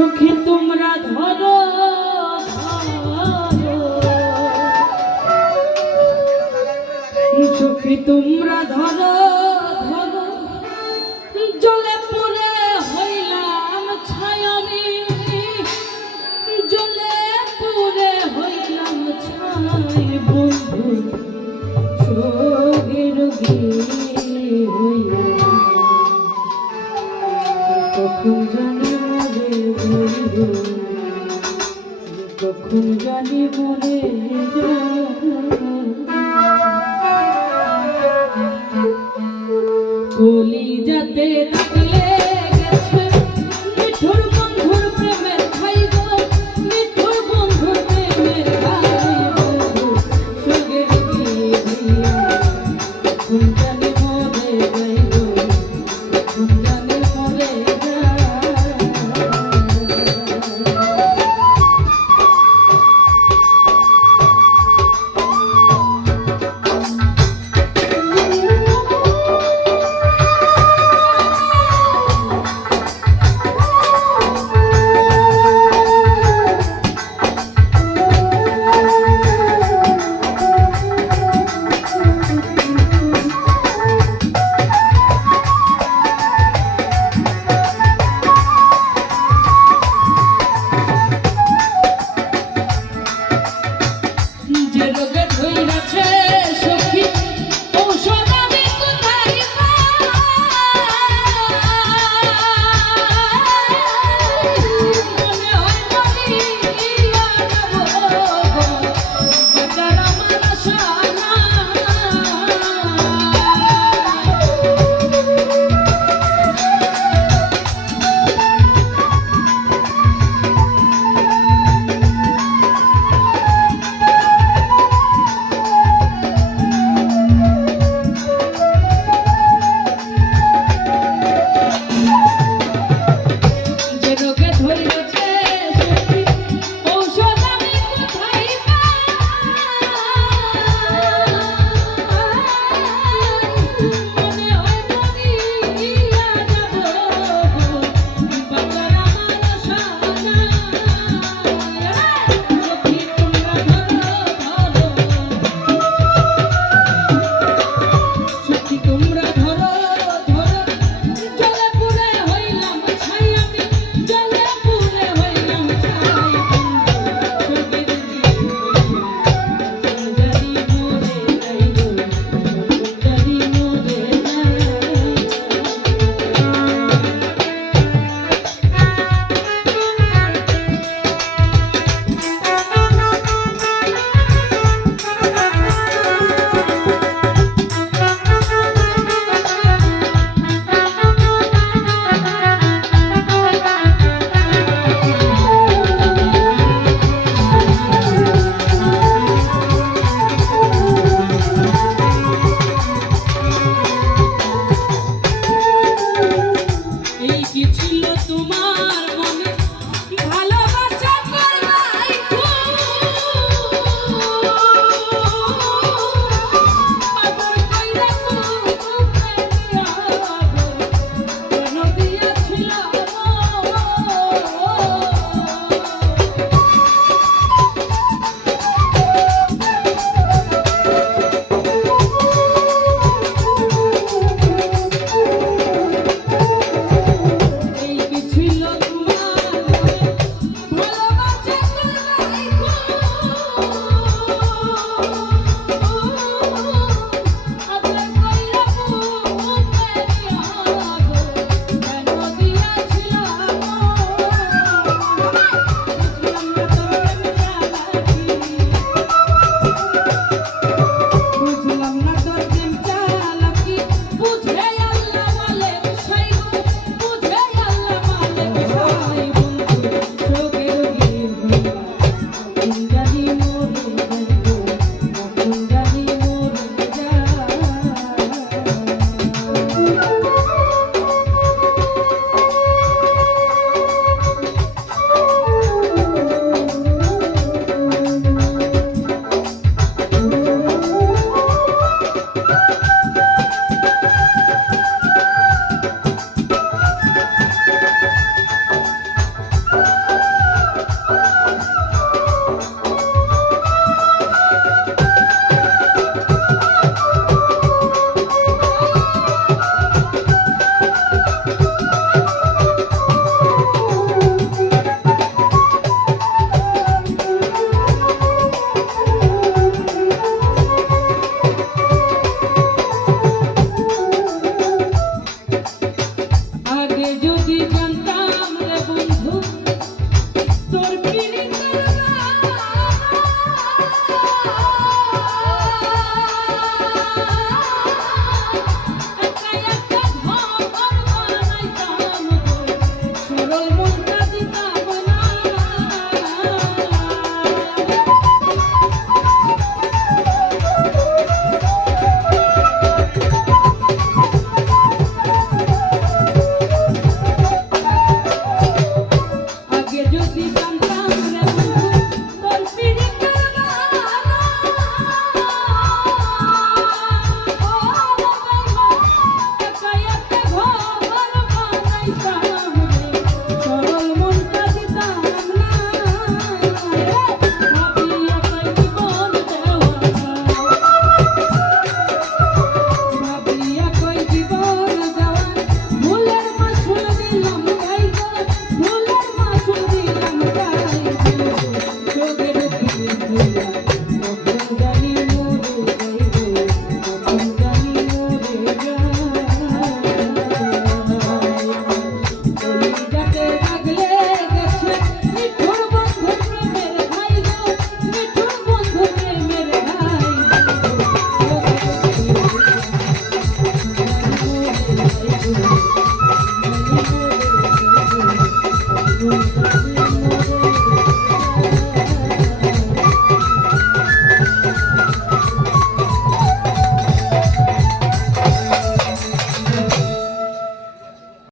সুখী তোমরা ধরো সুখী তোমরা ধরো কখন জানি মনে কলি যাতে থাকলে